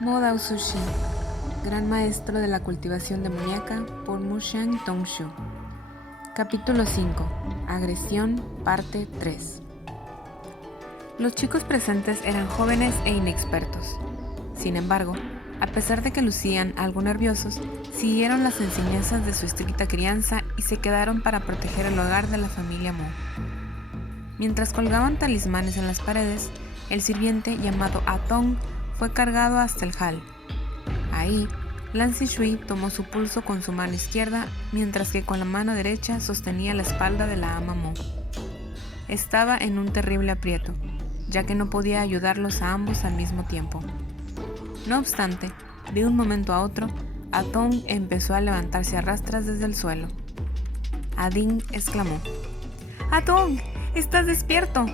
Mo Dao Sushi, Gran Maestro de la Cultivación Demoníaca, por Mushan Tongshu. Capítulo 5. Agresión, parte 3. Los chicos presentes eran jóvenes e inexpertos. Sin embargo, a pesar de que lucían algo nerviosos, siguieron las enseñanzas de su estricta crianza y se quedaron para proteger el hogar de la familia Mo. Mientras colgaban talismanes en las paredes, el sirviente llamado Atong fue cargado hasta el hall. Ahí, Lan Zixue tomó su pulso con su mano izquierda, mientras que con la mano derecha sostenía la espalda de la ama Mo. Estaba en un terrible aprieto, ya que no podía ayudarlos a ambos al mismo tiempo. No obstante, de un momento a otro, Atong empezó a levantarse a rastras desde el suelo. Adin exclamó: «¡Atong! ¡Estás despierto!».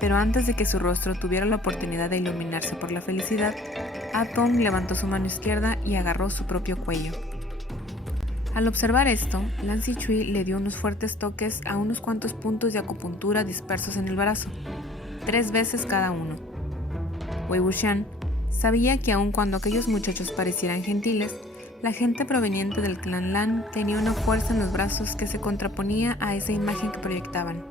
Pero antes de que su rostro tuviera la oportunidad de iluminarse por la felicidad, Atong levantó su mano izquierda y agarró su propio cuello. Al observar esto, Lan Zixue le dio unos fuertes toques a unos cuantos puntos de acupuntura dispersos en el brazo, 3 veces cada uno. Wei Wuxian sabía que aun cuando aquellos muchachos parecieran gentiles, la gente proveniente del clan Lan tenía una fuerza en los brazos que se contraponía a esa imagen que proyectaban.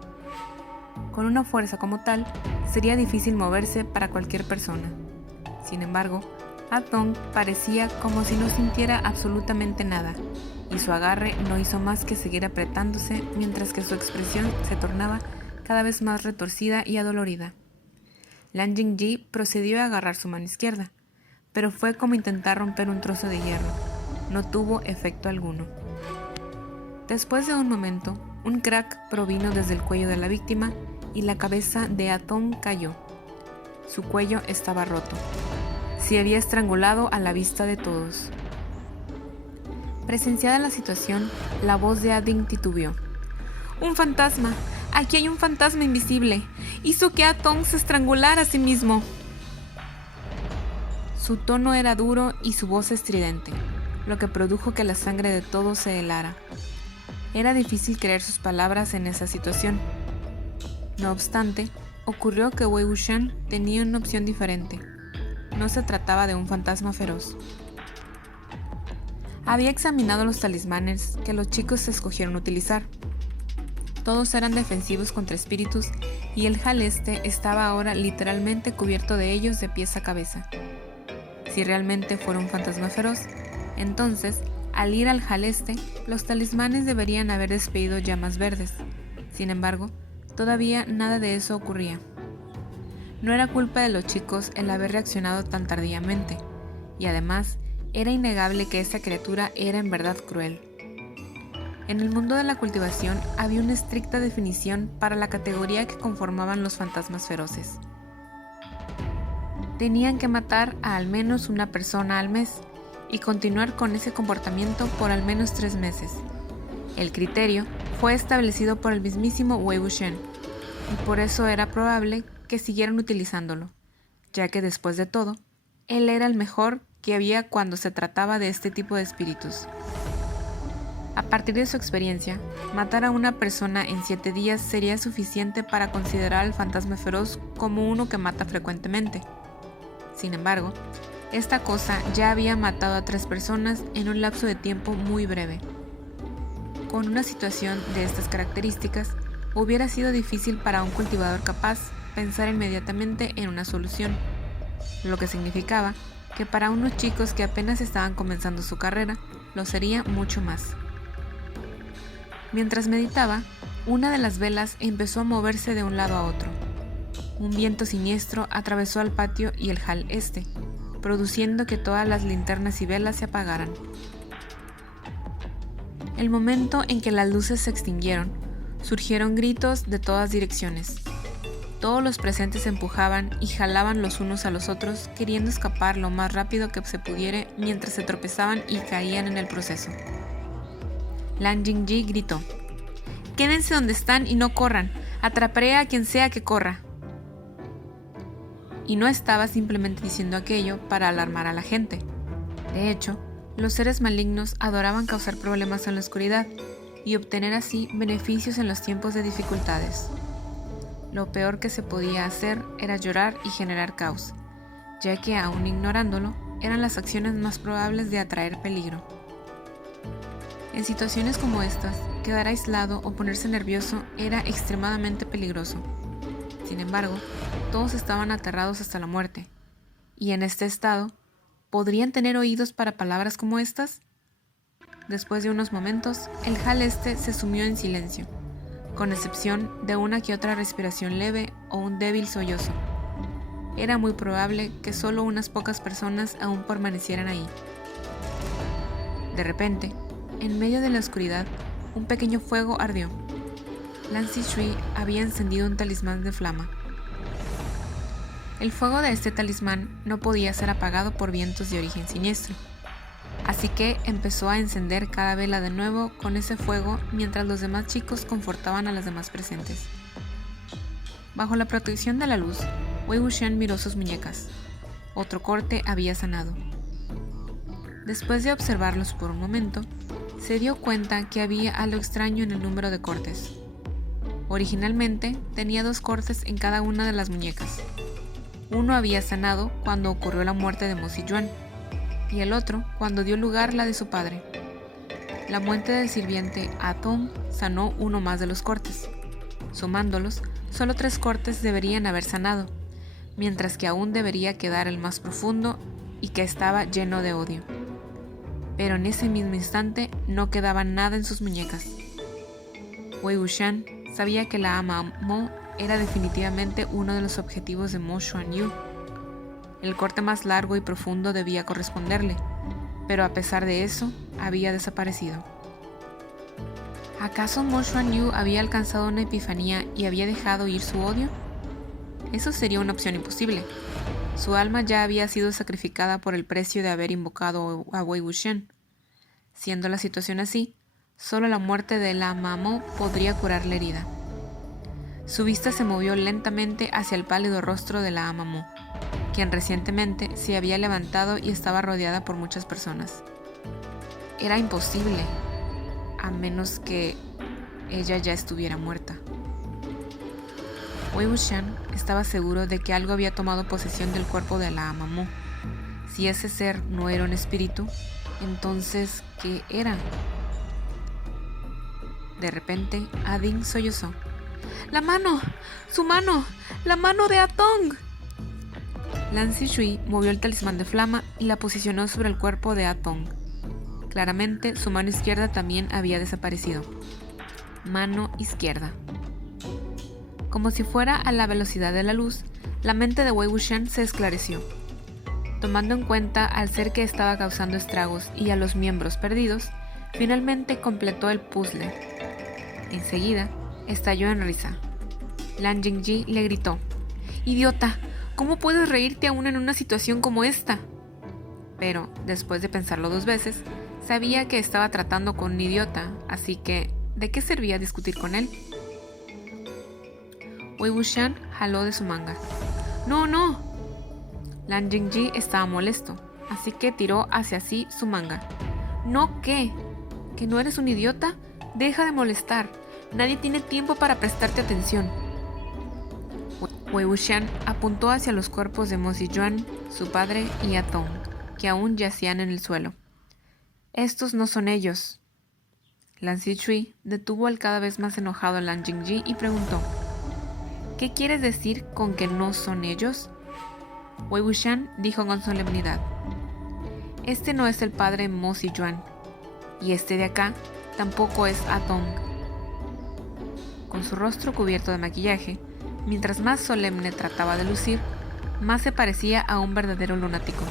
Con una fuerza como tal, sería difícil moverse para cualquier persona. Sin embargo, Atong parecía como si no sintiera absolutamente nada, y su agarre no hizo más que seguir apretándose mientras que su expresión se tornaba cada vez más retorcida y adolorida. Lan Jingyi procedió a agarrar su mano izquierda, pero fue como intentar romper un trozo de hierro. No tuvo efecto alguno. Después de un momento, un crack provino desde el cuello de la víctima y la cabeza de Atong cayó. Su cuello estaba roto. Se había estrangulado a la vista de todos. Presenciada la situación, la voz de Adin titubeó. «¡Un fantasma! ¡Aquí hay un fantasma invisible! Hizo que Atong se estrangulara a sí mismo». Su tono era duro y su voz estridente, lo que produjo que la sangre de todos se helara. Era difícil creer sus palabras en esa situación. No obstante, ocurrió que Wei Wuxian tenía una opción diferente. No se trataba de un fantasma feroz. Había examinado los talismanes que los chicos escogieron utilizar. Todos eran defensivos contra espíritus y el hall este estaba ahora literalmente cubierto de ellos de pies a cabeza. Si realmente fuera un fantasma feroz, entonces, al ir al hall este, los talismanes deberían haber despedido llamas verdes. Sin embargo, todavía nada de eso ocurría. No era culpa de los chicos el haber reaccionado tan tardíamente, y además, era innegable que esa criatura era en verdad cruel. En el mundo de la cultivación había una estricta definición para la categoría que conformaban los fantasmas feroces. Tenían que matar a al menos una persona al mes y continuar con ese comportamiento por al menos 3 meses. El criterio fue establecido por el mismísimo Wei Wuxian, y por eso era probable que siguieran utilizándolo, ya que después de todo, él era el mejor que había cuando se trataba de este tipo de espíritus. A partir de su experiencia, matar a una persona en 7 días sería suficiente para considerar al fantasma feroz como uno que mata frecuentemente. Sin embargo, esta cosa ya había matado a 3 personas en un lapso de tiempo muy breve. Con una situación de estas características, hubiera sido difícil para un cultivador capaz pensar inmediatamente en una solución, lo que significaba que para unos chicos que apenas estaban comenzando su carrera, lo sería mucho más. Mientras meditaba, una de las velas empezó a moverse de un lado a otro. Un viento siniestro atravesó al patio y el hall este, produciendo que todas las linternas y velas se apagaran. El momento en que las luces se extinguieron, surgieron gritos de todas direcciones. Todos los presentes se empujaban y jalaban los unos a los otros, queriendo escapar lo más rápido que se pudiera mientras se tropezaban y caían en el proceso. Lan Jingyi gritó: «¡Quédense donde están y no corran! ¡Atraparé a quien sea que corra!». Y no estaba simplemente diciendo aquello para alarmar a la gente. De hecho, los seres malignos adoraban causar problemas en la oscuridad y obtener así beneficios en los tiempos de dificultades. Lo peor que se podía hacer era llorar y generar caos, ya que aún ignorándolo, eran las acciones más probables de atraer peligro. En situaciones como estas, quedar aislado o ponerse nervioso era extremadamente peligroso. Sin embargo, todos estaban aterrados hasta la muerte, y en este estado, ¿podrían tener oídos para palabras como estas? Después de unos momentos, el hall este se sumió en silencio, con excepción de una que otra respiración leve o un débil sollozo. Era muy probable que solo unas pocas personas aún permanecieran ahí. De repente, en medio de la oscuridad, un pequeño fuego ardió. Lan Zhishui había encendido un talismán de flama. El fuego de este talismán no podía ser apagado por vientos de origen siniestro, así que empezó a encender cada vela de nuevo con ese fuego mientras los demás chicos confortaban a las demás presentes. Bajo la protección de la luz, Wei Wuxian miró sus muñecas. Otro corte había sanado. Después de observarlos por un momento, se dio cuenta que había algo extraño en el número de cortes. Originalmente tenía 2 cortes en cada una de las muñecas. Uno había sanado cuando ocurrió la muerte de Mo Ziyuan, y el otro cuando dio lugar la de su padre. La muerte del sirviente Atong sanó uno más de los cortes. Sumándolos, solo 3 cortes deberían haber sanado, mientras que aún debería quedar el más profundo y que estaba lleno de odio. Pero en ese mismo instante no quedaba nada en sus muñecas. Wei Wuxian sabía que la ama Mo era definitivamente uno de los objetivos de Mo Xuanyu. El corte más largo y profundo debía corresponderle, pero a pesar de eso, había desaparecido. ¿Acaso Mo Xuanyu había alcanzado una epifanía y había dejado ir su odio? Eso sería una opción imposible. Su alma ya había sido sacrificada por el precio de haber invocado a Wei Wuxian. Siendo la situación así, solo la muerte de la ama Mo podría curar la herida. Su vista se movió lentamente hacia el pálido rostro de la ama Mo, quien recientemente se había levantado y estaba rodeada por muchas personas. Era imposible, a menos que ella ya estuviera muerta. Wei Wuxian estaba seguro de que algo había tomado posesión del cuerpo de la ama Mo. Si ese ser no era un espíritu, entonces, ¿qué era? De repente, Ading sollozó. ¡La mano! ¡Su mano! ¡La mano de Atong! Lan Zhishui movió el talismán de flama y la posicionó sobre el cuerpo de Atong. Claramente, su mano izquierda también había desaparecido. Mano izquierda. Como si fuera a la velocidad de la luz, la mente de Wei Wuxian se esclareció. Tomando en cuenta al ser que estaba causando estragos y a los miembros perdidos, finalmente completó el puzzle. Enseguida, estalló en risa. Lan Jingyi le gritó: ¡Idiota! ¿Cómo puedes reírte aún en una situación como esta? Pero, después de pensarlo 2 veces, sabía que estaba tratando con un idiota, así que, ¿de qué servía discutir con él? Wei Wuxian jaló de su manga. ¡No, no! Lan Jingyi estaba molesto, así que tiró hacia sí su manga. ¿No qué? ¿Que no eres un idiota? Deja de molestar. Nadie tiene tiempo para prestarte atención. Wei Wuxian apuntó hacia los cuerpos de Mo Ziyuan, su padre y Atong, que aún yacían en el suelo. Estos no son ellos. Lan Zhishui detuvo al cada vez más enojado Lan Jingyi y preguntó: ¿Qué quieres decir con que no son ellos? Wei Wuxian dijo con solemnidad: Este no es el padre Mo Ziyuan, y este de acá tampoco es Atong. Con su rostro cubierto de maquillaje, mientras más solemne trataba de lucir, más se parecía a un verdadero lunático.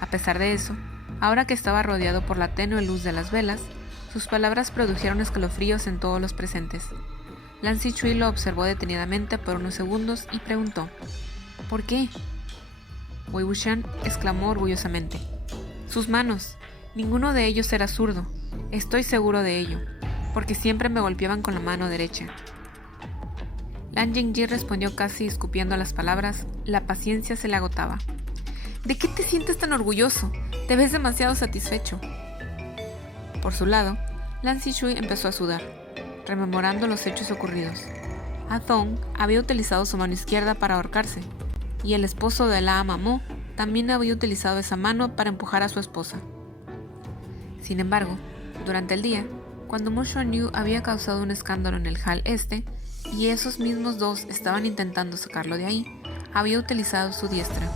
A pesar de eso, ahora que estaba rodeado por la tenue luz de las velas, sus palabras produjeron escalofríos en todos los presentes. Lan Zhishui lo observó detenidamente por unos segundos y preguntó: ¿Por qué? Wei Wuxian exclamó orgullosamente: ¡Sus manos! Ninguno de ellos era zurdo. Estoy seguro de ello, porque siempre me golpeaban con la mano derecha. Lan Jingyi respondió casi escupiendo las palabras. La paciencia se le agotaba. ¿De qué te sientes tan orgulloso? Te ves demasiado satisfecho. Por su lado, Lan Zhishui empezó a sudar, rememorando los hechos ocurridos. Atong había utilizado su mano izquierda para ahorcarse, y el esposo de la ama Mo también había utilizado esa mano para empujar a su esposa. Sin embargo, durante el día, cuando Mo Xuanyu había causado un escándalo en el hall este, y esos mismos dos estaban intentando sacarlo de ahí, había utilizado su diestra.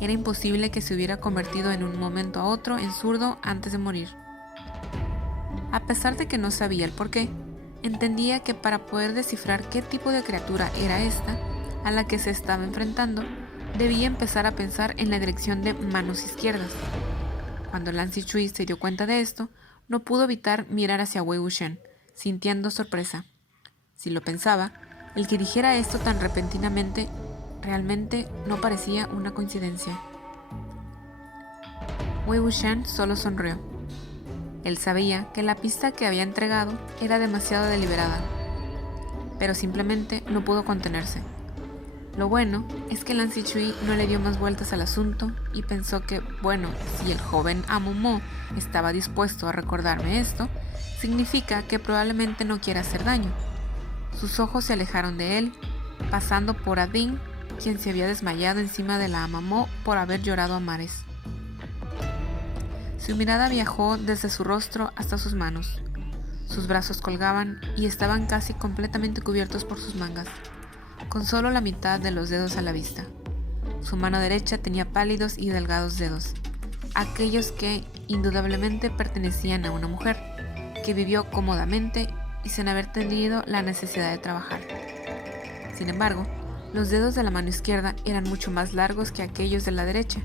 Era imposible que se hubiera convertido en un momento a otro en zurdo antes de morir. A pesar de que no sabía el porqué, entendía que para poder descifrar qué tipo de criatura era esta a la que se estaba enfrentando, debía empezar a pensar en la dirección de manos izquierdas. Cuando Lan Zichui se dio cuenta de esto, no pudo evitar mirar hacia Wei Wuxian, sintiendo sorpresa. Si lo pensaba, el que dijera esto tan repentinamente realmente no parecía una coincidencia. Wei Wuxian solo sonrió. Él sabía que la pista que había entregado era demasiado deliberada, pero simplemente no pudo contenerse. Lo bueno es que Lan Zichui no le dio más vueltas al asunto y pensó que, bueno, si el joven amo Mo estaba dispuesto a recordarme esto, significa que probablemente no quiera hacer daño. Sus ojos se alejaron de él, pasando por Ading, quien se había desmayado encima de la ama Mo por haber llorado a mares. Su mirada viajó desde su rostro hasta sus manos. Sus brazos colgaban y estaban casi completamente cubiertos por sus mangas, con solo la mitad de los dedos a la vista. Su mano derecha tenía pálidos y delgados dedos, aquellos que indudablemente pertenecían a una mujer, que vivió cómodamente y sin haber tenido la necesidad de trabajar. Sin embargo, los dedos de la mano izquierda eran mucho más largos que aquellos de la derecha.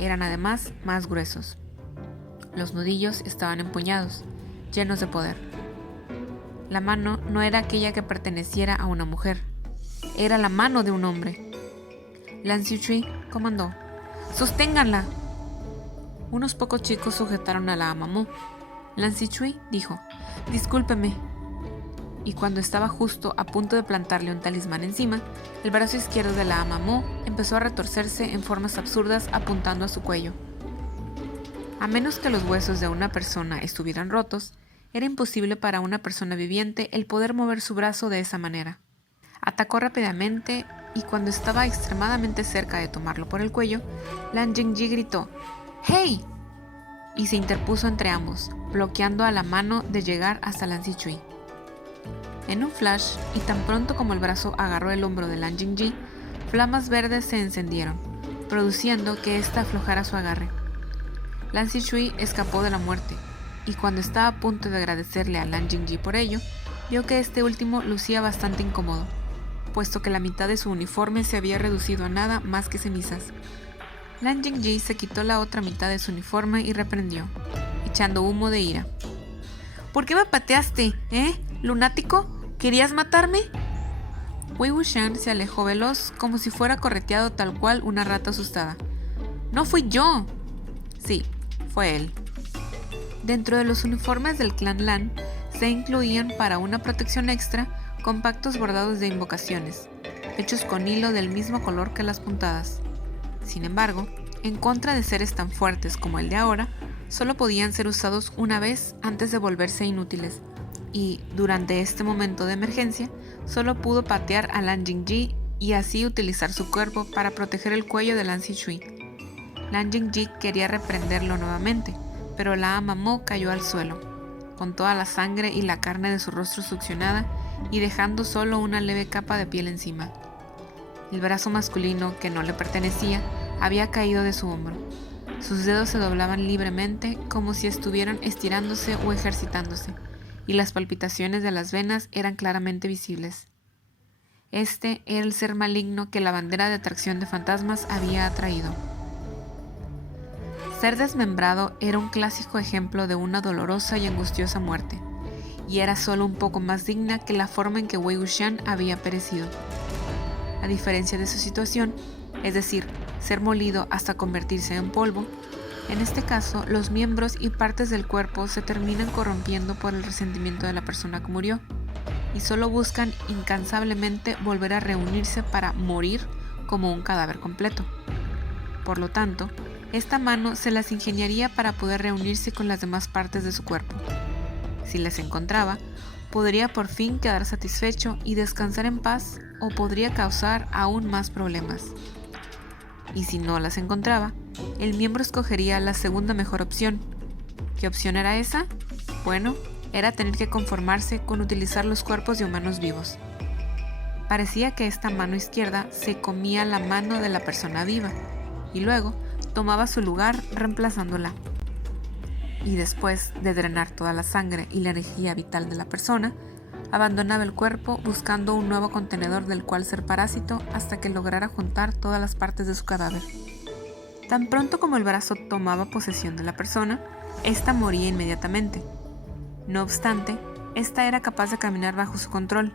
Eran además más gruesos. Los nudillos estaban empuñados, llenos de poder. La mano no era aquella que perteneciera a una mujer. Era la mano de un hombre. Lan Zichui comandó: ¡Sosténganla! Unos pocos chicos sujetaron a la ama Mo. Lan Zichui dijo: «Discúlpeme». Y cuando estaba justo a punto de plantarle un talismán encima, el brazo izquierdo de la ama Mo empezó a retorcerse en formas absurdas apuntando a su cuello. A menos que los huesos de una persona estuvieran rotos, era imposible para una persona viviente el poder mover su brazo de esa manera. Atacó rápidamente y cuando estaba extremadamente cerca de tomarlo por el cuello, Lan Jingji gritó: «¡Hey!» y se interpuso entre ambos, bloqueando a la mano de llegar hasta Lan Zichui. En un flash, y tan pronto como el brazo agarró el hombro de Lan Jingji, flamas verdes se encendieron, produciendo que ésta aflojara su agarre. Lan Zichui escapó de la muerte, y cuando estaba a punto de agradecerle a Lan Jingji por ello, vio que este último lucía bastante incómodo, puesto que la mitad de su uniforme se había reducido a nada más que cenizas. Lan Jingji se quitó la otra mitad de su uniforme y reprendió, echando humo de ira: «¿Por qué me pateaste, lunático? ¿Querías matarme?» Wei Wuxian se alejó veloz como si fuera correteado tal cual una rata asustada. «¡No fui yo!» Sí, fue él. Dentro de los uniformes del clan Lan se incluían, para una protección extra, compactos bordados de invocaciones, hechos con hilo del mismo color que las puntadas. Sin embargo, en contra de seres tan fuertes como el de ahora, solo podían ser usados una vez antes de volverse inútiles, y, durante este momento de emergencia, solo pudo patear a Lan Jingji y así utilizar su cuerpo para proteger el cuello de Lan Zichui. Lan Jingji quería reprenderlo nuevamente, pero la ama Mo cayó al suelo, con toda la sangre y la carne de su rostro succionada y dejando solo una leve capa de piel encima. El brazo masculino, que no le pertenecía, había caído de su hombro. Sus dedos se doblaban libremente como si estuvieran estirándose o ejercitándose, y las palpitaciones de las venas eran claramente visibles. Este era el ser maligno que la bandera de atracción de fantasmas había atraído. Ser desmembrado era un clásico ejemplo de una dolorosa y angustiosa muerte, y era solo un poco más digna que la forma en que Wei Wuxian había perecido. A diferencia de su situación, es decir, ser molido hasta convertirse en polvo, en este caso los miembros y partes del cuerpo se terminan corrompiendo por el resentimiento de la persona que murió, y solo buscan incansablemente volver a reunirse para morir como un cadáver completo. Por lo tanto, esta mano se las ingeniaría para poder reunirse con las demás partes de su cuerpo. Si las encontraba, podría por fin quedar satisfecho y descansar en paz, o podría causar aún más problemas. y si no las encontraba, el miembro escogería la segunda mejor opción. ¿Qué opción era esa? Bueno, era tener que conformarse con utilizar los cuerpos de humanos vivos. Parecía que esta mano izquierda se comía la mano de la persona viva y luego tomaba su lugar reemplazándola. Y después de drenar toda la sangre y la energía vital de la persona, abandonaba el cuerpo buscando un nuevo contenedor del cual ser parásito hasta que lograra juntar todas las partes de su cadáver. Tan pronto como el brazo tomaba posesión de la persona, ésta moría inmediatamente. No obstante, ésta era capaz de caminar bajo su control,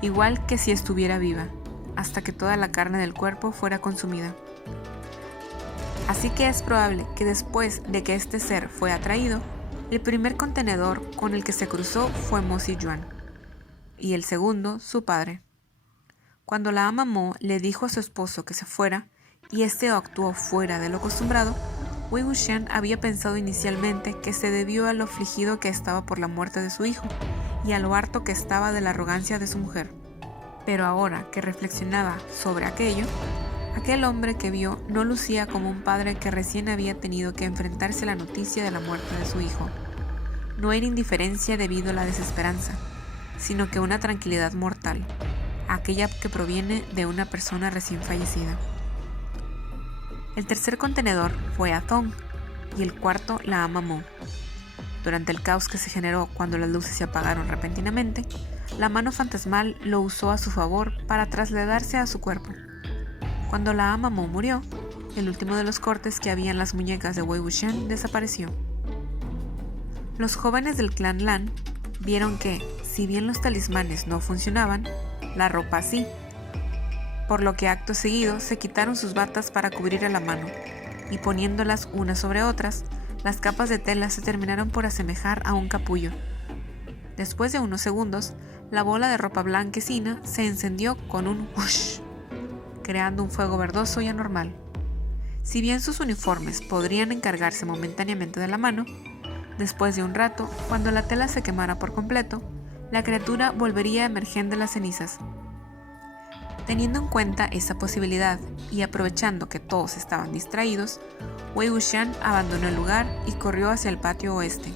igual que si estuviera viva, hasta que toda la carne del cuerpo fuera consumida. Así que es probable que después de que este ser fue atraído, el primer contenedor con el que se cruzó fue Mo Si Yuan, y el segundo su padre. Cuando la ama Mo le dijo a su esposo que se fuera, y este actuó fuera de lo acostumbrado, Wei Wuxian había pensado inicialmente que se debió a lo afligido que estaba por la muerte de su hijo, y a lo harto que estaba de la arrogancia de su mujer. Pero ahora que reflexionaba sobre aquello, aquel hombre que vio no lucía como un padre que recién había tenido que enfrentarse a la noticia de la muerte de su hijo. No era indiferencia debido a la desesperanza, sino que una tranquilidad mortal, aquella que proviene de una persona recién fallecida. El tercer contenedor fue a Zong y el cuarto la ama Mo. Durante el caos que se generó cuando las luces se apagaron repentinamente, la mano fantasmal lo usó a su favor para trasladarse a su cuerpo. Cuando la ama Mo murió, el último de los cortes que había en las muñecas de Wei Wuxian desapareció. Los jóvenes del clan Lan vieron que, si bien los talismanes no funcionaban, la ropa sí, por lo que acto seguido se quitaron sus batas para cubrir a la mano, y poniéndolas unas sobre otras, las capas de tela se terminaron por asemejar a un capullo. Después de unos segundos, la bola de ropa blanquecina se encendió con un whoosh, creando un fuego verdoso y anormal. Si bien sus uniformes podrían encargarse momentáneamente de la mano, después de un rato, cuando la tela se quemara por completo, la criatura volvería a emerger de las cenizas. Teniendo en cuenta esa posibilidad y aprovechando que todos estaban distraídos, Wei Wuxian abandonó el lugar y corrió hacia el patio oeste.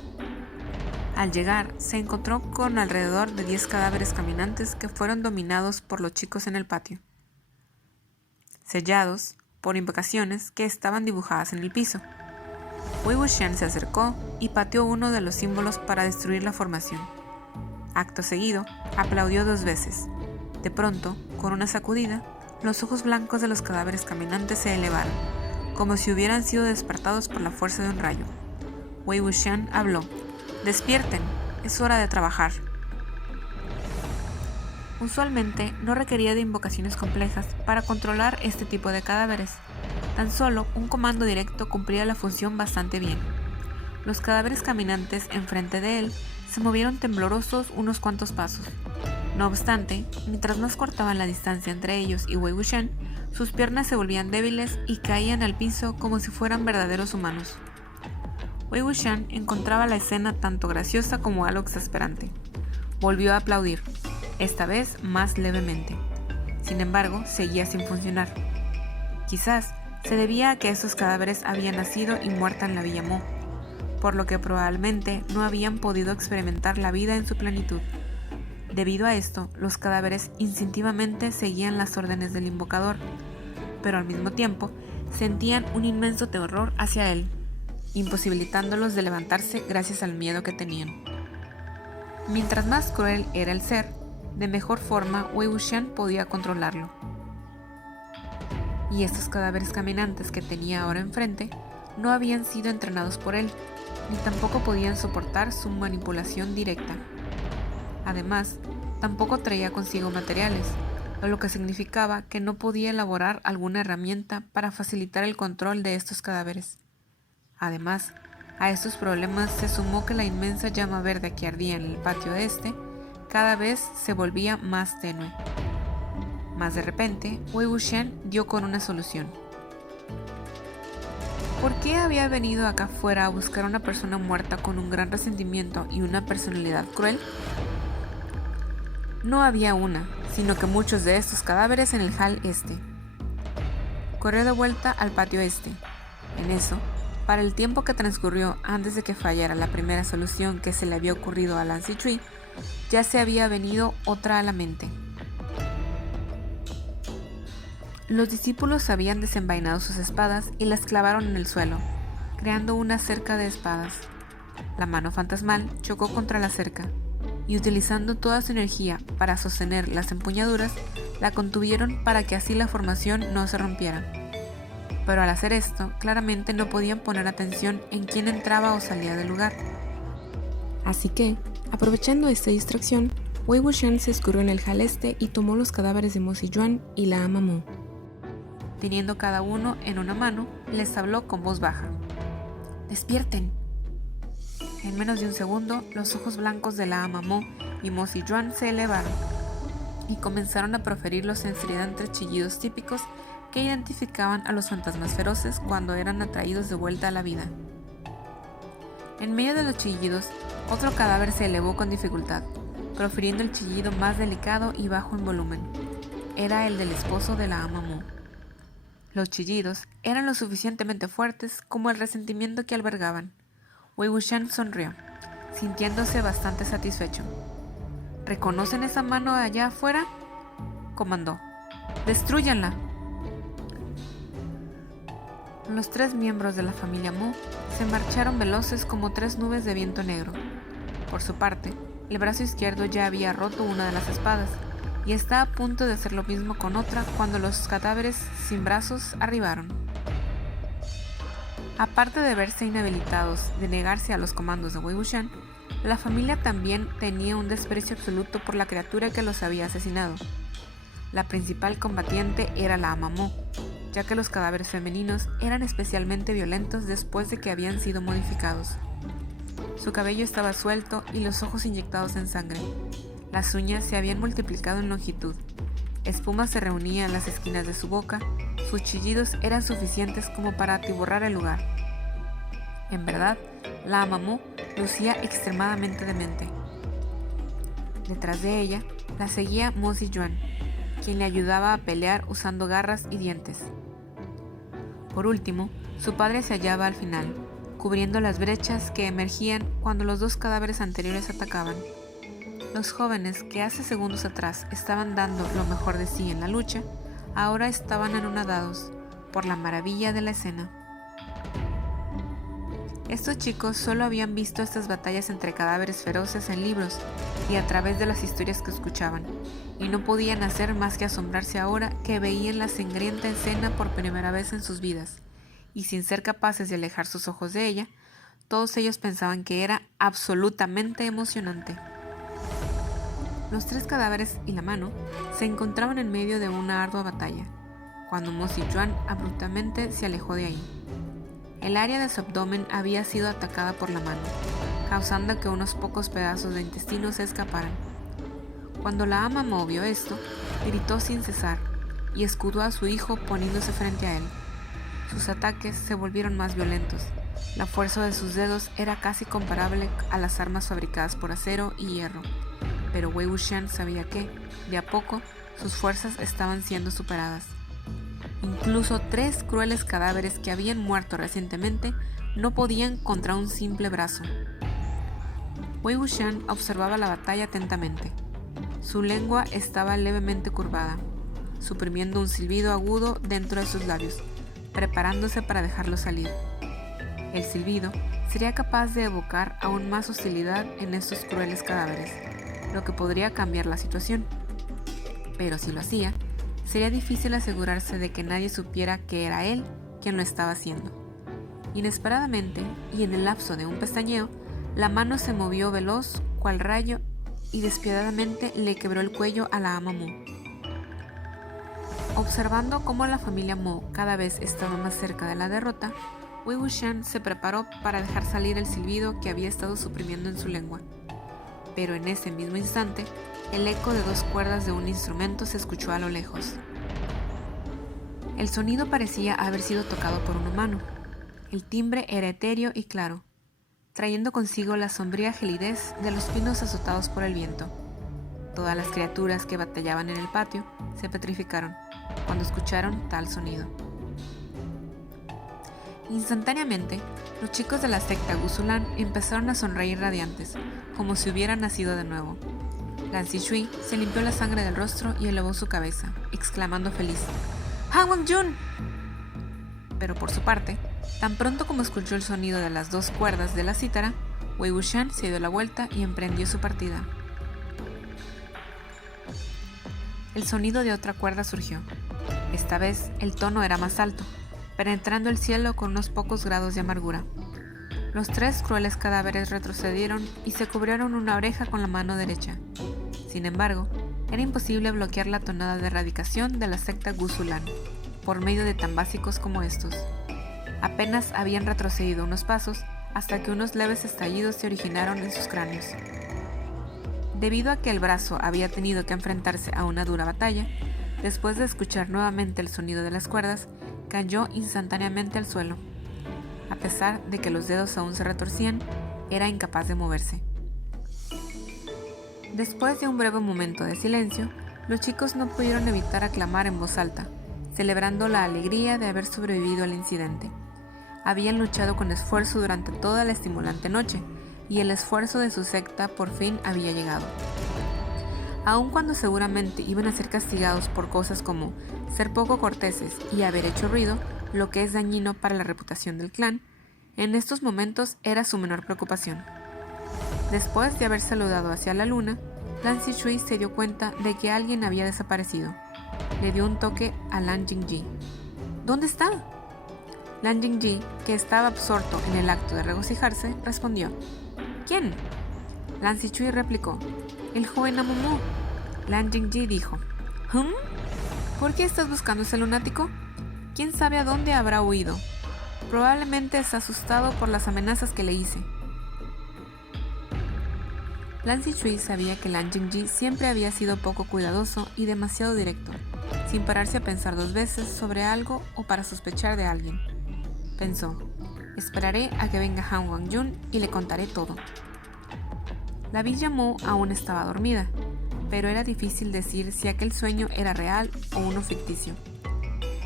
Al llegar, se encontró con alrededor de 10 cadáveres caminantes que fueron dominados por los chicos en el patio, sellados por invocaciones que estaban dibujadas en el piso. Wei Wuxian se acercó y pateó uno de los símbolos para destruir la formación. Acto seguido, aplaudió 2 veces. De pronto, con una sacudida, los ojos blancos de los cadáveres caminantes se elevaron, como si hubieran sido despertados por la fuerza de un rayo. Wei Wuxian habló: «Despierten, es hora de trabajar». Usualmente no requería de invocaciones complejas para controlar este tipo de cadáveres. Tan solo un comando directo cumplía la función bastante bien. Los cadáveres caminantes enfrente de él se movieron temblorosos unos cuantos pasos. No obstante, mientras más cortaban la distancia entre ellos y Wei Wuxian, sus piernas se volvían débiles y caían al piso como si fueran verdaderos humanos. Wei Wuxian encontraba la escena tanto graciosa como algo exasperante. Volvió a aplaudir, esta vez más levemente. Sin embargo, seguía sin funcionar. Quizás se debía a que esos cadáveres habían nacido y muerto en la Villa Mo, por lo que probablemente no habían podido experimentar la vida en su plenitud. Debido a esto, los cadáveres instintivamente seguían las órdenes del invocador, pero al mismo tiempo sentían un inmenso terror hacia él, imposibilitándolos de levantarse gracias al miedo que tenían. Mientras más cruel era el ser, de mejor forma Wei Wuxian podía controlarlo. Y estos cadáveres caminantes que tenía ahora enfrente no habían sido entrenados por él, ni tampoco podían soportar su manipulación directa. Además, tampoco traía consigo materiales, lo que significaba que no podía elaborar alguna herramienta para facilitar el control de estos cadáveres. Además, a estos problemas se sumó que la inmensa llama verde que ardía en el patio este cada vez se volvía más tenue. Mas de repente, Wei Wuxian dio con una solución. ¿Por qué había venido acá afuera a buscar a una persona muerta con un gran resentimiento y una personalidad cruel? No había una, sino que muchos de estos cadáveres en el hall este. corrió de vuelta al patio este. En eso, para el tiempo que transcurrió antes de que fallara la primera solución que se le había ocurrido a Lancy Tree, ya se había venido otra a la mente. Los discípulos habían desenvainado sus espadas y las clavaron en el suelo, creando una cerca de espadas. La mano fantasmal chocó contra la cerca, y utilizando toda su energía para sostener las empuñaduras, la contuvieron para que así la formación no se rompiera. Pero al hacer esto, claramente no podían poner atención en quién entraba o salía del lugar. Así que, aprovechando esta distracción, Wei Wuxian se escurrió en el jaleste y tomó los cadáveres de Mo Siyuan y la ama Mo. Teniendo cada uno en una mano, les habló con voz baja. ¡Despierten! En menos de un segundo, los ojos blancos de la ama Mo y Mo Siyuan se elevaron y comenzaron a proferir los estridentes chillidos típicos que identificaban a los fantasmas feroces cuando eran atraídos de vuelta a la vida. En medio de los chillidos, otro cadáver se elevó con dificultad, profiriendo el chillido más delicado y bajo en volumen. Era el del esposo de la ama Mo. Los chillidos eran lo suficientemente fuertes como el resentimiento que albergaban. Wei Wuxian sonrió, sintiéndose bastante satisfecho. ¿Reconocen esa mano allá afuera?, comandó. ¡Destrúyanla! Los 3 miembros de la familia Mo se marcharon veloces como 3 nubes de viento negro. Por su parte, el brazo izquierdo ya había roto una de las espadas y está a punto de hacer lo mismo con otra cuando los cadáveres sin brazos arribaron. Aparte de verse inhabilitados de negarse a los comandos de Wei Wuxian, la familia también tenía un desprecio absoluto por la criatura que los había asesinado. La principal combatiente era la ama Mo, ya que los cadáveres femeninos eran especialmente violentos después de que habían sido modificados. Su cabello estaba suelto y los ojos inyectados en sangre. Las uñas se habían multiplicado en longitud. Espuma se reunía en las esquinas de su boca. Sus chillidos eran suficientes como para atiborrar el lugar. En verdad, la ama Mo lucía extremadamente demente. Detrás de ella la seguía Mo Siyuan, quien le ayudaba a pelear usando garras y dientes. Por último, su padre se hallaba al final, cubriendo las brechas que emergían cuando los 2 cadáveres anteriores atacaban. Los jóvenes que hace segundos atrás estaban dando lo mejor de sí en la lucha, ahora estaban anonadados por la maravilla de la escena. Estos chicos solo habían visto estas batallas entre cadáveres feroces en libros y a través de las historias que escuchaban, y no podían hacer más que asombrarse ahora que veían la sangrienta escena por primera vez en sus vidas, y sin ser capaces de alejar sus ojos de ella, todos ellos pensaban que era absolutamente emocionante. Los 3 cadáveres y la mano se encontraban en medio de una ardua batalla, cuando Mo Siyuan abruptamente se alejó de ahí. El área de su abdomen había sido atacada por la mano, causando que unos pocos pedazos de intestino se escaparan. Cuando la ama Mo vio esto, gritó sin cesar y escudó a su hijo poniéndose frente a él. Sus ataques se volvieron más violentos. La fuerza de sus dedos era casi comparable a las armas fabricadas por acero y hierro. Pero Wei Wuxian sabía que, de a poco, sus fuerzas estaban siendo superadas. Incluso 3 crueles cadáveres que habían muerto recientemente no podían contra un simple brazo. Wei Wuxian observaba la batalla atentamente. Su lengua estaba levemente curvada, suprimiendo un silbido agudo dentro de sus labios, preparándose para dejarlo salir. El silbido sería capaz de evocar aún más hostilidad en estos crueles cadáveres, lo que podría cambiar la situación. Pero si lo hacía, sería difícil asegurarse de que nadie supiera que era él quien lo estaba haciendo. Inesperadamente, y en el lapso de un pestañeo, la mano se movió veloz cual rayo y despiadadamente le quebró el cuello a la ama Mo. Observando cómo la familia Mo cada vez estaba más cerca de la derrota, Wei Wuxian se preparó para dejar salir el silbido que había estado suprimiendo en su lengua. Pero en ese mismo instante, el eco de 2 cuerdas de un instrumento se escuchó a lo lejos. El sonido parecía haber sido tocado por una mano. El timbre era etéreo y claro, trayendo consigo la sombría gelidez de los pinos azotados por el viento. Todas las criaturas que batallaban en el patio se petrificaron cuando escucharon tal sonido. Instantáneamente, los chicos de la secta Guzulan empezaron a sonreír radiantes, como si hubieran nacido de nuevo. Lan Zhishui se limpió la sangre del rostro y elevó su cabeza, exclamando feliz: ¡Han Wangjun! Pero por su parte, tan pronto como escuchó el sonido de las dos cuerdas de la cítara, Wei Wuxian se dio la vuelta y emprendió su partida. El sonido de otra cuerda surgió. Esta vez el tono era más alto, penetrando el cielo con unos pocos grados de amargura. Los tres crueles cadáveres retrocedieron y se cubrieron una oreja con la mano derecha. Sin embargo, era imposible bloquear la tonada de erradicación de la secta Guzulan por medio de tan básicos como estos. Apenas habían retrocedido unos pasos hasta que unos leves estallidos se originaron en sus cráneos. Debido a que el brazo había tenido que enfrentarse a una dura batalla, después de escuchar nuevamente el sonido de las cuerdas, cayó instantáneamente al suelo. A pesar de que los dedos aún se retorcían, era incapaz de moverse. Después de un breve momento de silencio, los chicos no pudieron evitar aclamar en voz alta, celebrando la alegría de haber sobrevivido al incidente. Habían luchado con esfuerzo durante toda la estimulante noche, y el esfuerzo de su secta por fin había llegado. Aun cuando seguramente iban a ser castigados por cosas como ser poco corteses y haber hecho ruido, lo que es dañino para la reputación del clan, en estos momentos era su menor preocupación. Después de haber saludado hacia la luna, Lan Zhishui se dio cuenta de que alguien había desaparecido. Le dio un toque a Lan Jingji. ¿Dónde está? Lan Jingji, que estaba absorto en el acto de regocijarse, respondió: ¿Quién? Lan Zhishui replicó: el joven Amumu. Lan Jingji dijo: ¿Por qué estás buscando ese lunático? ¿Quién sabe a dónde habrá huido? Probablemente está asustado por las amenazas que le hice. Lan Zhishui sabía que Lan Jingji siempre había sido poco cuidadoso y demasiado directo, sin pararse a pensar dos veces sobre algo o para sospechar de alguien. Pensó: esperaré a que venga Han Wangjun y le contaré todo. La Villa Mu aún estaba dormida, pero era difícil decir si aquel sueño era real o uno ficticio.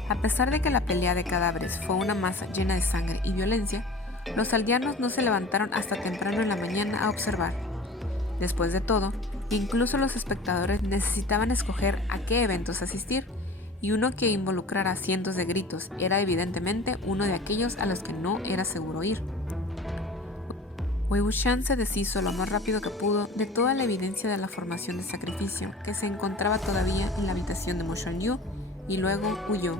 A pesar de que la pelea de cadáveres fue una masa llena de sangre y violencia, los aldeanos no se levantaron hasta temprano en la mañana a observar. Después de todo, incluso los espectadores necesitaban escoger a qué eventos asistir, y uno que involucrara cientos de gritos era evidentemente uno de aquellos a los que no era seguro ir. Wei Wuxian se deshizo lo más rápido que pudo de toda la evidencia de la formación de sacrificio que se encontraba todavía en la habitación de Mu Shanyu y luego huyó.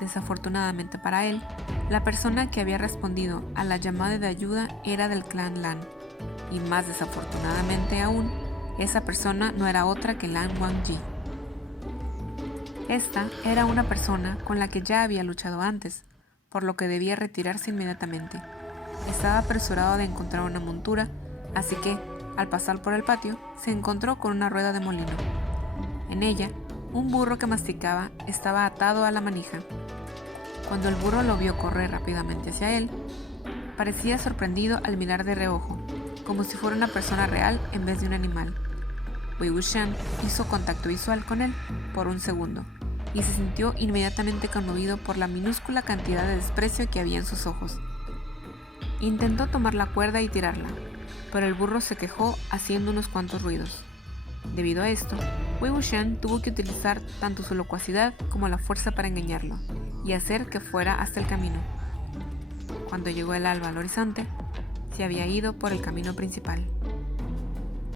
Desafortunadamente para él, la persona que había respondido a la llamada de ayuda era del clan Lan, y más desafortunadamente aún, esa persona no era otra que Lan Wangji. Esta era una persona con la que ya había luchado antes, por lo que debía retirarse inmediatamente. Estaba apresurado de encontrar una montura, así que, al pasar por el patio, se encontró con una rueda de molino. En ella, un burro que masticaba estaba atado a la manija. Cuando el burro lo vio correr rápidamente hacia él, parecía sorprendido al mirar de reojo, como si fuera una persona real en vez de un animal. Wei Wuxian hizo contacto visual con él por un segundo, y se sintió inmediatamente conmovido por la minúscula cantidad de desprecio que había en sus ojos. Intentó tomar la cuerda y tirarla, pero el burro se quejó haciendo unos cuantos ruidos. Debido a esto, Wei Wuxian tuvo que utilizar tanto su locuacidad como la fuerza para engañarlo y hacer que fuera hasta el camino. Cuando llegó el alba al horizonte, se había ido por el camino principal.